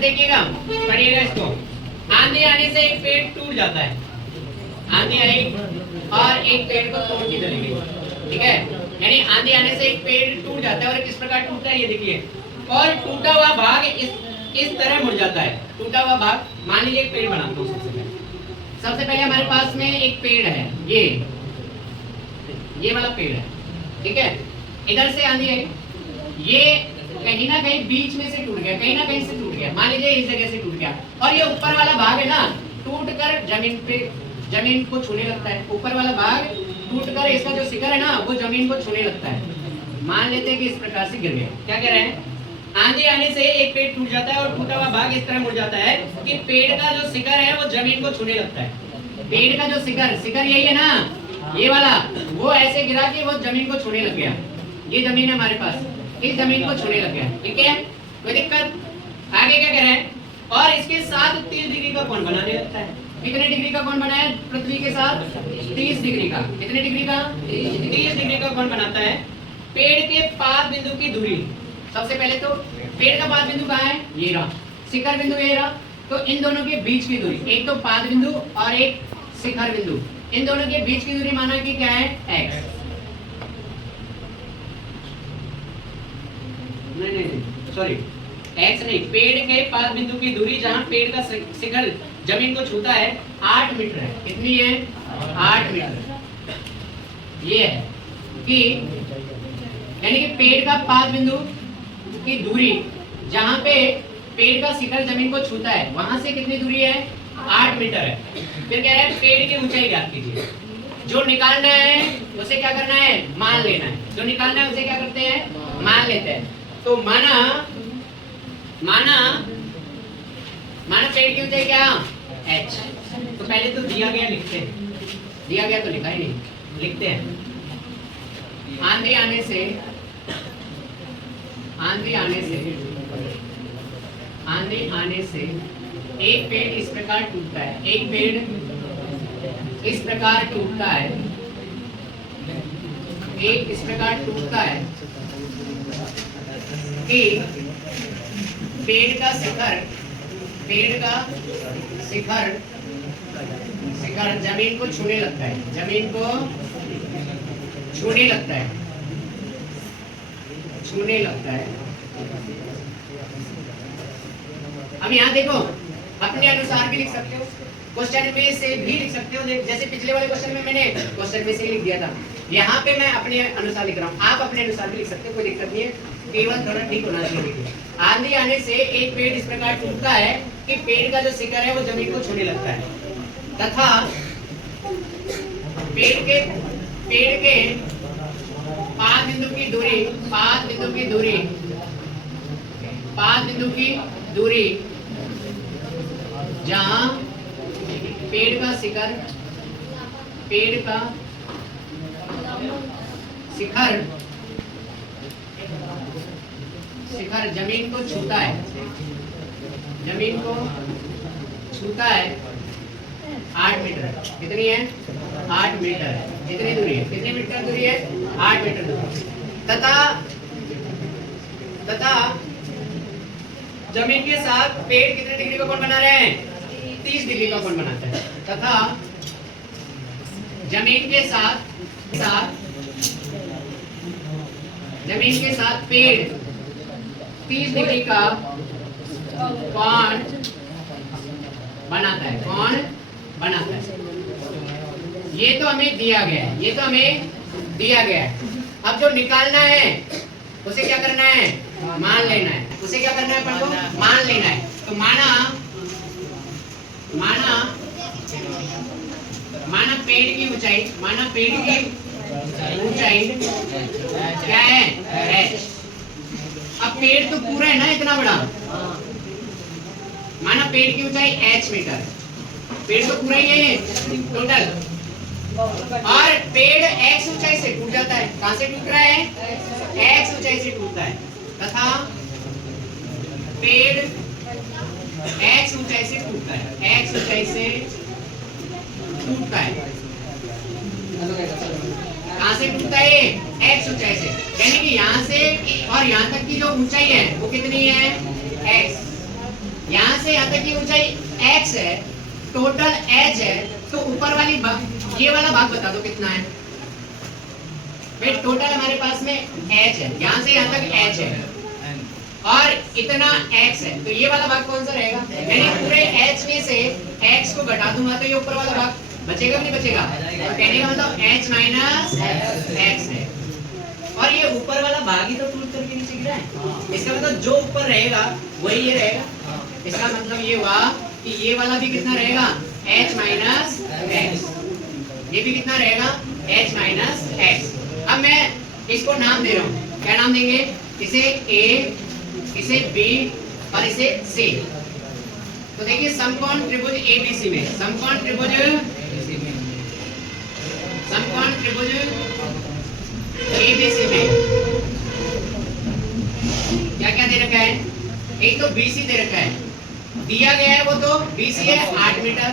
देखिएगा, पढ़िएगा इसको। आंधी आने से एक पेड़ टूट जाता है, आंधी आई और एक पेड़ को तोड़ के चली गई, ठीक है। यानी आंधी आने से एक पेड़ टूट जाता है और किस प्रकार टूटता है ये देखिए। और टूटा हुआ भाग इस तरह मुड़ जाता है। टूटा हुआ भाग, मान लीजिए एक पेड़ बनाता हूँ। सबसे पहले हमारे पास में एक पेड़ है, ये वाला पेड़ है, ठीक है। इधर से आंधी आई, ये कहीं ना कहीं बीच में से टूट गया, कहीं ना कहीं से टूट गया, मान लीजिए इस जगह से टूट गया। और ये ऊपर वाला भाग है ना, टूट कर जमीन को छूने लगता है। ऊपर वाला भाग टूट कर इसका जो शिखर है ना, वो जमीन को छूने लगता है। मान लेते हैं कि इस प्रकार से गिर गया। क्या कह रहे हैं? आंधी आने से एक पेड़ टूट जाता है और टूटा हुआ भाग इस तरह मुड़ जाता है कि पेड़ का जो शिखर है वो जमीन को छूने लगता है। पेड़ का जो शिखर यही है ना, ये वाला, वो ऐसे गिरा कि वो जमीन को छूने लग गया। ये जमीन है हमारे पास, इस जमीन को छूने लग गया, ठीक है। कोई दिक्कत? आगे क्या कह रहे हैं? और इसके साथ 30 डिग्री का कोण बनाने लगता है। कितने डिग्री का कोण बनाया पृथ्वी के साथ? 30 डिग्री का। कितने डिग्री का? 30 डिग्री का कोण बनाता है। पेड़ के पाद बिंदु की दूरी, सबसे पहले तो पेड़ का पाद बिंदु कहाँ है? ये रहा। शिखर बिंदु ये रहा। तो इन दोनों के बीच की दूरी, एक तो पाद बिंदु और एक शिखर बिंदु, इन दोनों के बीच की दूरी माना कि क्या है? x। नहीं सॉरी, x नहीं, पेड़ के पाद बिंदु की दूरी जहां पेड़ का शिखर जमीन को छूता है 8 मीटर है। कितनी है? 8 मीटर। ये है कि यानी कि पेड़ का पाद बिंदु की दूरी जहां पे पेड़ का शिखर जमीन को छूता है वहां से कितनी दूरी है? 8 मीटर है। फिर कह रहे हैं पेड़ की ऊंचाई ज्ञात कीजिए। जो निकालना है उसे क्या करना है? मान लेना है। जो निकालना है उसे क्या करते हैं? मान लेते हैं। तो माना पेड़ की ऊंचाई क्या? h। तो पहले तो दिया गया लिखते हैं, दिया गया तो लिखा ही नहीं, लिखते हैं। आंधी आने से एक पेड़ इस प्रकार टूटता है, एक पेड़ इस प्रकार टूटता है, एक इस प्रकार टूटता है कि पेड़ का शिखर जमीन को छूने लगता है, जमीन को छूने लगता है। अब यहाँ देखो, अपने अनुसार भी लिख सकते हो, क्वेश्चन में से भी लिख सकते हो। जैसे पिछले वाले क्वेश्चन में मैंने क्वेश्चन में से लिख दिया था, यहाँ पे मैं अपने अनुसार लिख रहा हूँ। आप अपने अनुसार भी लिख सकते हो, कोई दिक्कत नहीं है, केवल थोड़ा ठीक होना चाहिए। आंधी आने से एक पेड़ इस प्रकार टूटता है कि पेड़ का जो शिखर है वो जमीन को छूने लगता है तथा पेड़ के पाद बिंदु की दूरी जहां पेड़ का शिखर जमीन को छूता है 8 मीटर। कितनी है? 8 मीटर। कितनी दूरी है? कितनी मीटर दूरी है? 8 मीटर दूरी। तथा जमीन के साथ पेड़ कितने डिग्री का कोण बना रहे हैं? 30 डिग्री का कोण बनाता है। तथा जमीन के साथ पेड़ 30 डिग्री का कोण बनाता है। ये तो हमें दिया गया है, अब जो निकालना है उसे क्या करना है? मान लेना है। उसे क्या करना है? पढ़ो, मान लेना है। तो माना पेड़ की ऊंचाई, क्या है? h। अब पेड़ तो पूरा है ना, इतना बड़ा, माना पेड़ की ऊंचाई h मीटर, पेड़ तो पूरा ही है टोटल, और पेड़ x ऊंचाई से टूट जाता है। कहां से टूट रहा है? x ऊंचाई से टूटता है। तथा पेड़ x ऊंचाई से टूटता है। कहां से टूटता है? x ऊंचाई से। यानी कि यहाँ से और यहाँ तक की जो ऊंचाई है वो कितनी है? x। यहाँ तक की ऊंचाई x है, टोटल h है, तो ऊपर वाली ये वाला भाग बता दो कितना है भाई। टोटल हमारे पास में h है, यहाँ से यहाँ तक h है और इतना x है, तो ये वाला भाग कौन सा रहेगा? यानी पूरे h में से x को घटा दूंगा तो ये ऊपर वाला भाग बचेगा कि नहीं बचेगा? तो कहने का मतलब h माइनस x है और ये ऊपर वाला भाग ही तो टूट करके नीचे गिरा है। इसका मतलब जो ऊपर रहेगा वही ये रहेगा। इसका मतलब ये हुआ कि ये वाला भी कितना रहेगा? h minus x। ये भी कितना रहेगा? h minus x। अब मैं इसको नाम दे रहा हूँ, क्या नाम देंगे? इसे a, इसे b और इसे c। तो देखिए समकोण त्रिभुज ABC में, समकोण त्रिभुज ABC में क्या क्या दे रखा है? एक तो BC दे रखा है, दिया गया है वो तो BC है 8 मीटर,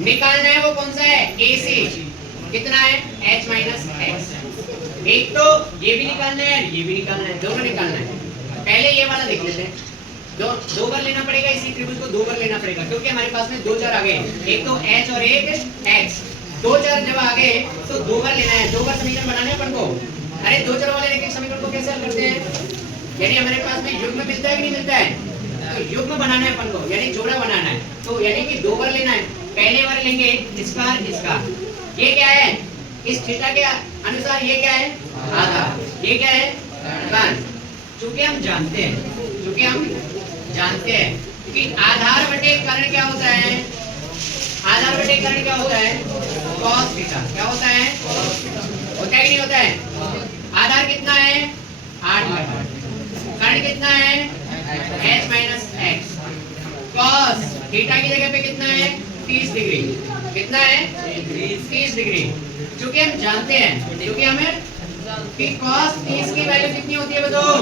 निकालना है वो कौन सा है? AC। कितना है? h minus x। एक तो ये भी निकालना है, ये भी निकालना है, दोनों निकालना है। पहले ये वाला देख लेते हैं। दो बार लेना पड़ेगा, इसी त्रिभुज को 2 बार लेना पड़ेगा क्योंकि हमारे पास में 2 चर आ गए, एक तो h और एक x। 2 चर जब आ गए तो 2 बार लेना है, 2 बार समीकरण बनाने हैं अपन को। अरे 2 चर वाले लेके समीकरण को कैसे हल करते हैं? यानी हमारे पास में युग्म मिलता है कि नहीं मिलता है? तो युग्म बनाना है अपन को, यानी जोड़ा बनाना है। तो यानी कि 2 बार लेना है। पहले बार लेंगे इसका, ये क्या है? इस थीटा के अनुसार ये क्या है? आधार। ये क्या है? कर्ण। चूंकि हम जानते हैं कि आधार बटे कर्ण क्या होता है? आधार बटे कर्ण क्या होता है? cos theta. क्या होता है? होता है कि नहीं होता है? आधार कितना है? 8 मीटर। कर्ण कितना है? h minus x। cos theta की जगह पे कितना है? 30 डिग्री। कितना है? 30 डिग्री। क्योंकि हम जानते हैं, क्योंकि हमें कि cos 30 की वैल्यू कितनी होती है बताओ?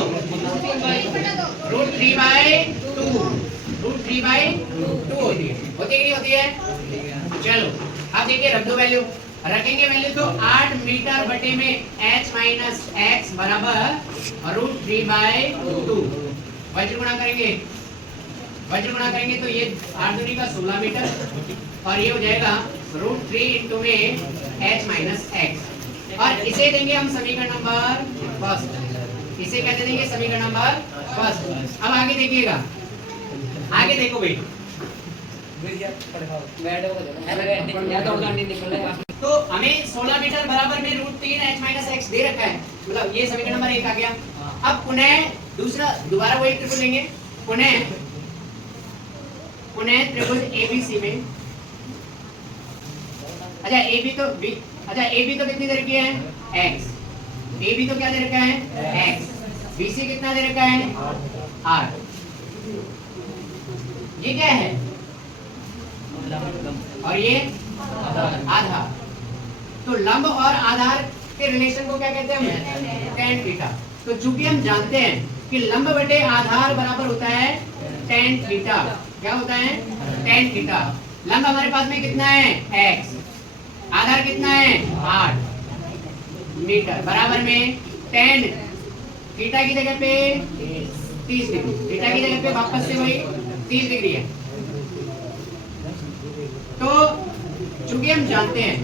√3/2। √3/2 होती है। होती है कि नहीं होती है? चलो अब देखिए, रख दो वैल्यू। रखेंगे वैल्यू तो 8 मीटर बटे में h माइनस x बराबर √3/2। वज्र गुणा करेंगे तो ये 8 दूनी का 16 मीटर और ये हो जाएगा √3 में h माइनस x। और इसे देंगे हम समीकरण नंबर फर्स्ट। इसे क्या दे देंगे? समीकरण नंबर फर्स्ट। अब आगे देखिएगा, आगे देखो भाई। तो हमें 16 मीटर बराबर में √3 h माइनस x दे रखा है, मतलब ये समीकरण नंबर 1 आ गया। अब पुनः दोबारा वही त्रिभुज लेंगे, पुनः त्रिभुज ABC में। अच्छा AB तो कितनी दे रखी है? x। AB तो क्या दे रखा है? x। BC कितना दे रखा है? 8। ये क्या है? और ये आधार। तो लंब और आधार के रिलेशन को क्या कहते हैं? tan theta. तो चूंकि हम जानते हैं कि लंब बटे आधार बराबर होता है tan थीटा। क्या होता है? tan theta. लंब हमारे पास में कितना है? x। आधार कितना है? 8 मीटर बराबर में tan थीटा की जगह पे 30 डिग्री। थीटा की जगह पे वापस से वही 30 डिग्री है। तो चूंकि हम जानते हैं,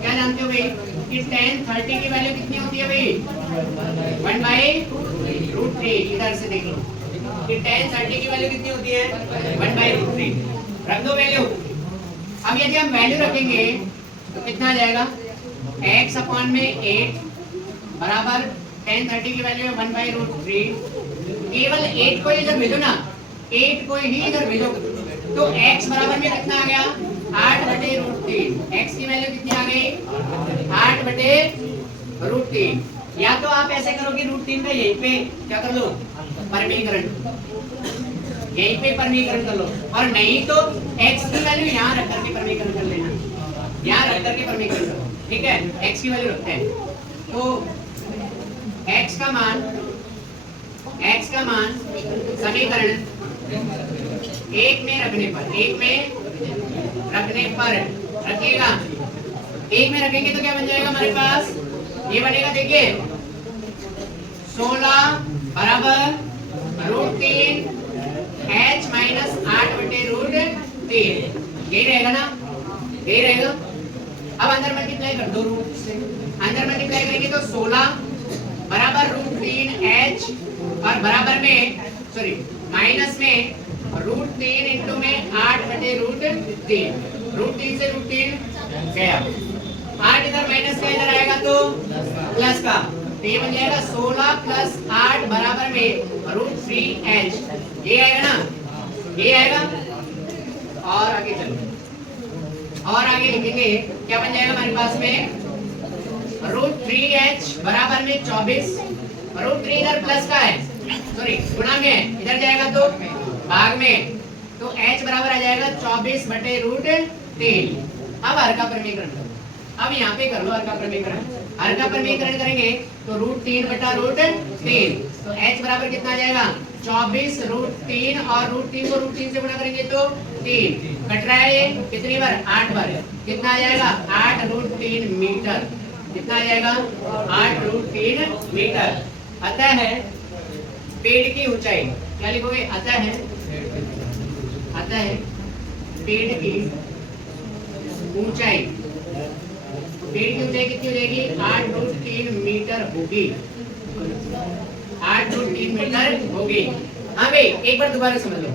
क्या जानते हो भाई कि tan 30 की वैल्यू कितनी होती है भाई? 1/√3। इधर से देख लो कि tan 30 की वैल्यू कितनी होती है? 1/√3। रख दो वैल्यू। अब यदि हम वैल्यू रखेंगे तो कितना आ जाएगा? x अपॉन में 8 बराबर tan 30 की वैल्यू है 1/√3। केवल 8 को इधर भेजो ना, 8 को ही इधर भेजो तो x बराबर में कितना आ गया? 8/√3। x की वैल्यू कितनी आ गई? 8/√3। या तो आप ऐसे करो कि √3 का यहीं पे क्या कर लो? परमीकरण। यहीं पे परमीकरण कर लो, और नहीं तो x की वैल्यू यहाँ रख करके परमीकरण कर लेना। यहाँ रख करके परमीकरण करो, ठीक है? x की वैल्यू रखते हैं तो x का मान समीकरण 1 में रखने पर रखिएगा। 1 में रखेंगे तो क्या बन जाएगा हमारे पास? ये बनेगा, देखिए 16 बराबर √3 यही रहेगा ना, यही रहेगा। अब अंदर मल्टीप्लाई कर दो रूट से, अंदर मल्टीप्लाई करेंगे तो 16 बराबर √3h और बराबर में सॉरी माइनस में √3 इंटू में 8 बटे √3, √3 से √3 गया, 8 इधर माइनस का इधर आएगा तो प्लस का, तो ये बन जाएगा 16 प्लस 8 बराबर में √3h, ये आएगा ना, ये आएगा। और आगे चलो, और आगे लिखेंगे क्या बन जाएगा हमारे पास में √3h बराबर में 24, √3 इधर प्लस का है सॉरी गुणा में है, इधर जाएगा तो भाग में, तो h बराबर आ जाएगा 24 बटे √3। अब हर का प्रमेयकरण करो, अब यहाँ पे कर लो हर का प्रमेयकरण, हर का प्रमेयकरण करेंगे तो √3 बटा √3, तो h बराबर कितना आ जाएगा 24 √3 और √3 को √3 से गुणा करेंगे तो 3 कट रहा है, ये कितनी बार 8 बार, कितना आ जाएगा 8 √3 मीटर, कितना आ जाएगा 8 √3 मीटर। अतः है पेड़ की ऊंचाई क्या लिखोगे, अतः है पेड़ की ऊंचाई, पेड़ की ऊंचाई कितनी हो जाएगी 8 √3 मीटर होगी, 8 √3 मीटर होगी। हाँ भाई एक बार दोबारा समझ लो,